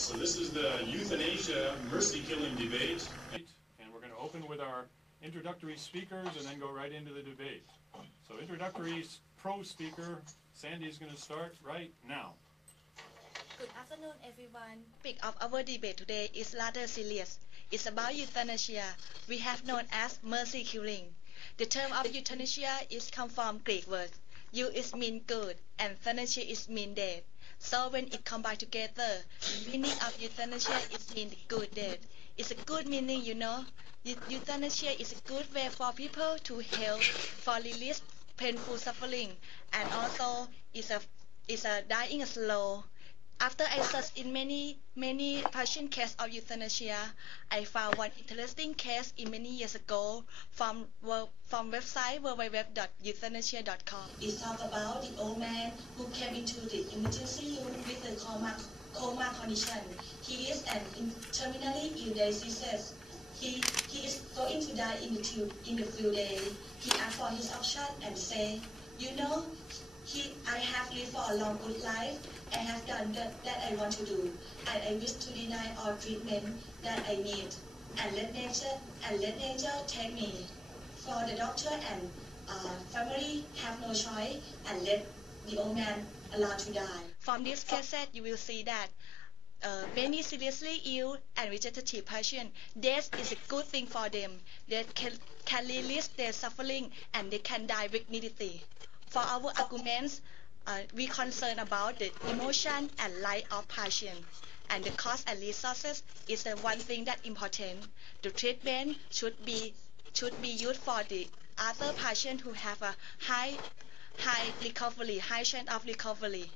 So this is the euthanasia mercy killing debate. And we're going to open with our introductory speakers and then go right into the debate. So introductory pro speaker, Sandy is going to start right now. Good afternoon, everyone. The topic of our debate today is rather serious. It's about euthanasia. We have known as mercy killing. The term of euthanasia is come from Greek words. Eu is mean good and thanasia is mean death. So when it combined together, the meaning of euthanasia is mean good death. It's a good meaning, you know. Euthanasia is a good way for people to help for release painful suffering, and also is a dying slow. After I searched in many patient cases of euthanasia, I found one interesting case in many years ago from website www.euthanasia.com. It talks about the old man who came into the emergency room with a coma condition. He is an terminally ill disease. He is going to die in the few days. He asked for his option and say, you know, I have lived for a long good life. I have done that I want to do, and I wish to deny all treatment that I need, and let nature take me. For the doctor and family have no choice, and let the old man allowed to die. From this case, you will see that many seriously ill and vegetative patients, death is a good thing for them. They can release their suffering and they can die with dignity. For our arguments, we concern about the emotion and life of patient, and the cost and resources is the one thing that important. The treatment should be used for the other patient who have a high chance of recovery.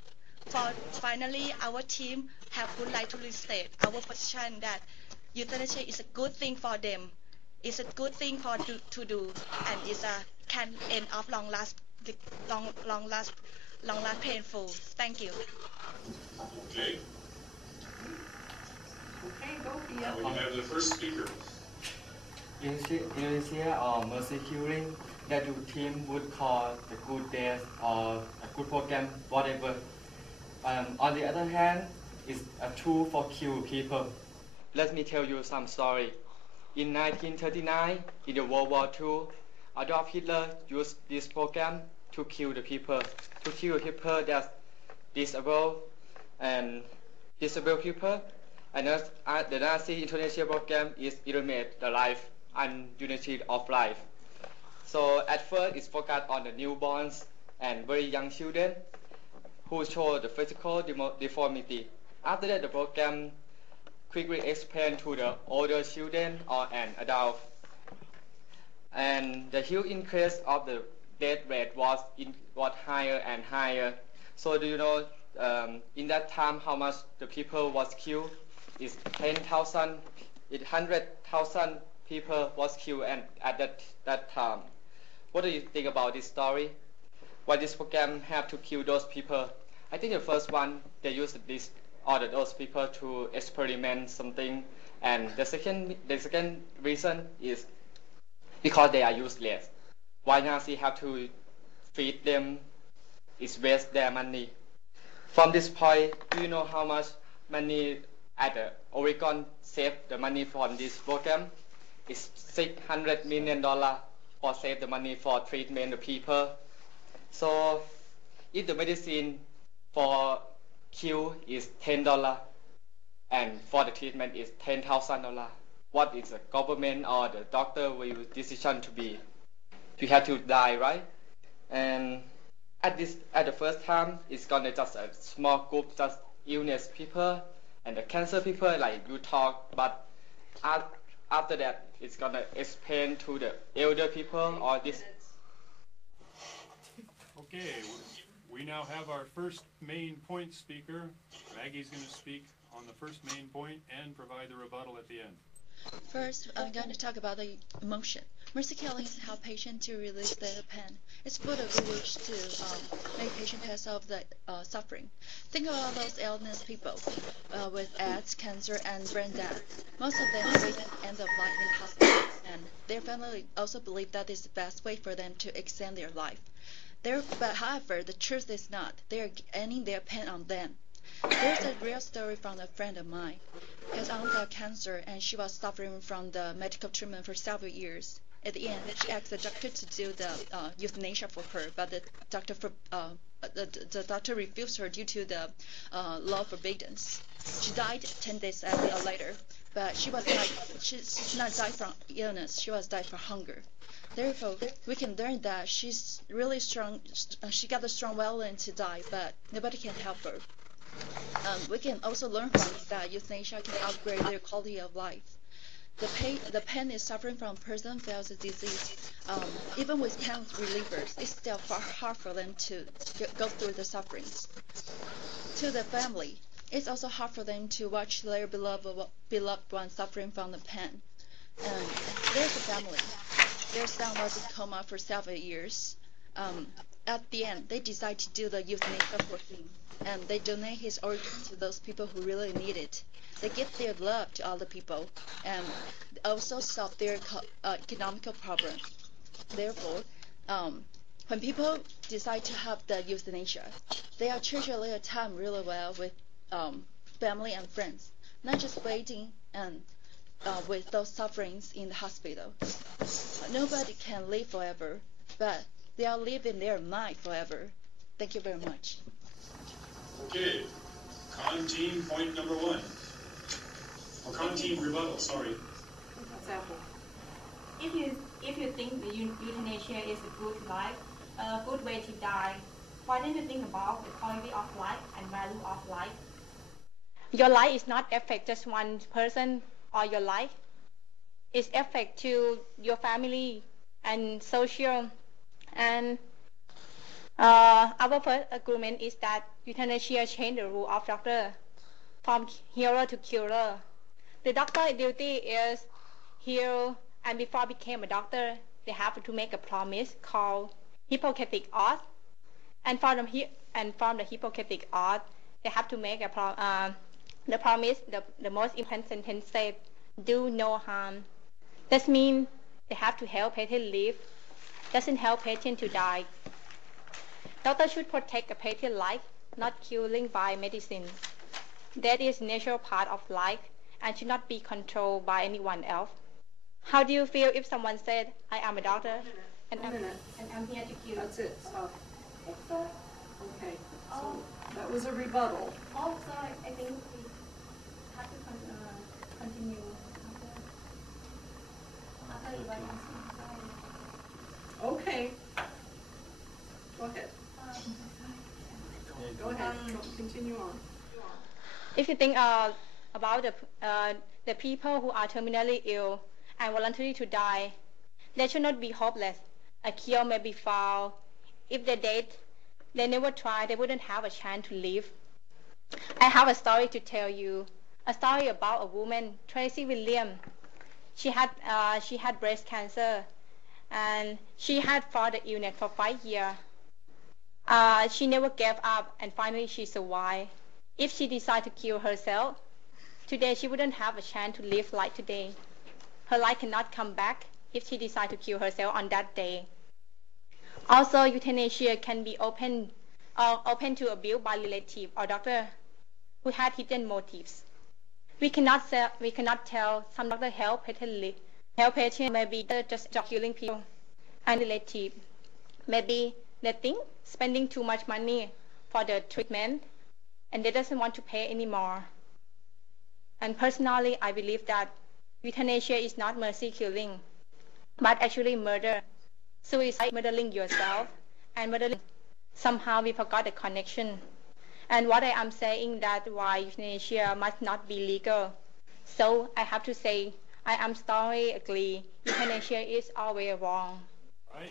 Finally, our team would like to restate our position that euthanasia is a good thing for them. It's a good thing to do, and can end of long last painful. Thank you. Okay. Okay, go here. We have the first speaker. Euthanasia or mercy killing that your team would call the good death or a good program, whatever. On the other hand, it's a tool for kill people. Let me tell you some story. In 1939, in the World War II, Adolf Hitler used this program to kill people that disabled people, and the Nazi euthanasia program is eliminate the life and unity of life. So at first it's focused on the newborns and very young children who show the physical deformity. After that, the program quickly expand to the older children or an adult, and the huge increase of the death rate was higher and higher. So do you know in that time how much the people was killed? It's 10,000, 100,000 people was killed at that time. What do you think about this story? Why this program have to kill those people? I think the first one, they used those people to experiment something, and the second reason is because they are useless. Why Nazi have to feed them? It's waste their money. From this point, do you know how much money at the Oregon saved the money from this program? It's $600 million for save the money for treatment of people. So if the medicine for cure is $10 and for the treatment is $10,000, what is the government or the doctor will decision to be? You have to die, right? And at the first time, it's gonna just a small group, just illness people and the cancer people like you talk, but after that, it's gonna expand to the elder people or this. Okay, we now have our first main point speaker. Maggie's going to speak on the first main point and provide the rebuttal at the end. First, I'm going to talk about the emotion. Mercy killing is help patients to release their pain. It's put a good wish to make patient pass off the suffering. Think about those illness people with AIDS, cancer, and brain death. Most of them wait end of life in hospital, and their family also believe that is the best way for them to extend their life. But however, the truth is not. They are ending their pain on them. There's a real story from a friend of mine. His aunt got cancer and she was suffering from the medical treatment for several years. At the end, she asked the doctor to do the euthanasia for her, but the doctor refused her due to the law forbiddance. She died 10 days later, but she not died from illness. She was died from hunger. Therefore, we can learn that she's really strong. She got a strong will to die, but nobody can help her. We can also learn from that euthanasia can upgrade their quality of life. The pain is suffering from a person who has a disease. Even with pain relievers, it's still far hard for them to go through the sufferings. To the family, it's also hard for them to watch their beloved one suffering from the pain. And there's a family. Their son was in coma for several years. At the end, they decide to do the euthanasia for him, and they donate his organs to those people who really need it. They give their love to other people and also solve their economical problem. Therefore, when people decide to have the euthanasia, they are treasure their time really well with family and friends, not just waiting and with those sufferings in the hospital. Nobody can live forever, but they are living their mind forever. Thank you very much. Okay, con team point number one. Or con team rebuttal, sorry. Example. If you think the euthanasia is a good life, a good way to die, why don't you think about the quality of life and value of life? Your life is not affect just one person or your life. It's affect to your family and social. And our first agreement is that euthanasia change the rule of doctor from healer to curer. The doctor's duty is heal, and before became a doctor, they have to make a promise called Hippocratic Oath. And from the Hippocratic Oath, they have to make the promise. The most important sentence said, "Do no harm." That means they have to help patient live. Doesn't help patient to die. Doctor should protect a patient life, not killing by medicine. That is natural part of life and should not be controlled by anyone else. How do you feel if someone said, "I am a doctor and I'm here to kill"? That's it. Stop. Okay. So that was a rebuttal. Oh, sorry. I think we have to continue after the rebuttal. Okay. Go ahead. Go ahead. Continue on. If you think about the people who are terminally ill and voluntarily to die, they should not be hopeless. A cure may be found. If they're dead, they never try, they wouldn't have a chance to live. I have a story to tell you. A story about a woman, Tracy Williams. She had breast cancer, and she had fought the illness for 5 years. She never gave up, and finally she survived. If she decided to kill herself, today she wouldn't have a chance to live like today. Her life cannot come back if she decides to kill herself on that day. Also, euthanasia can be open to abuse by relatives or doctor who had hidden motives. We cannot tell some doctor help patient maybe just killing people, and relative maybe they think spending too much money for the treatment and they doesn't want to pay anymore. And personally, I believe that euthanasia is not mercy killing, but actually murder. Suicide, murdering yourself, and murdering. Somehow we forgot the connection. And what I am saying that why euthanasia must not be legal. So I have to say, I am strongly agree. Euthanasia is always wrong. Right.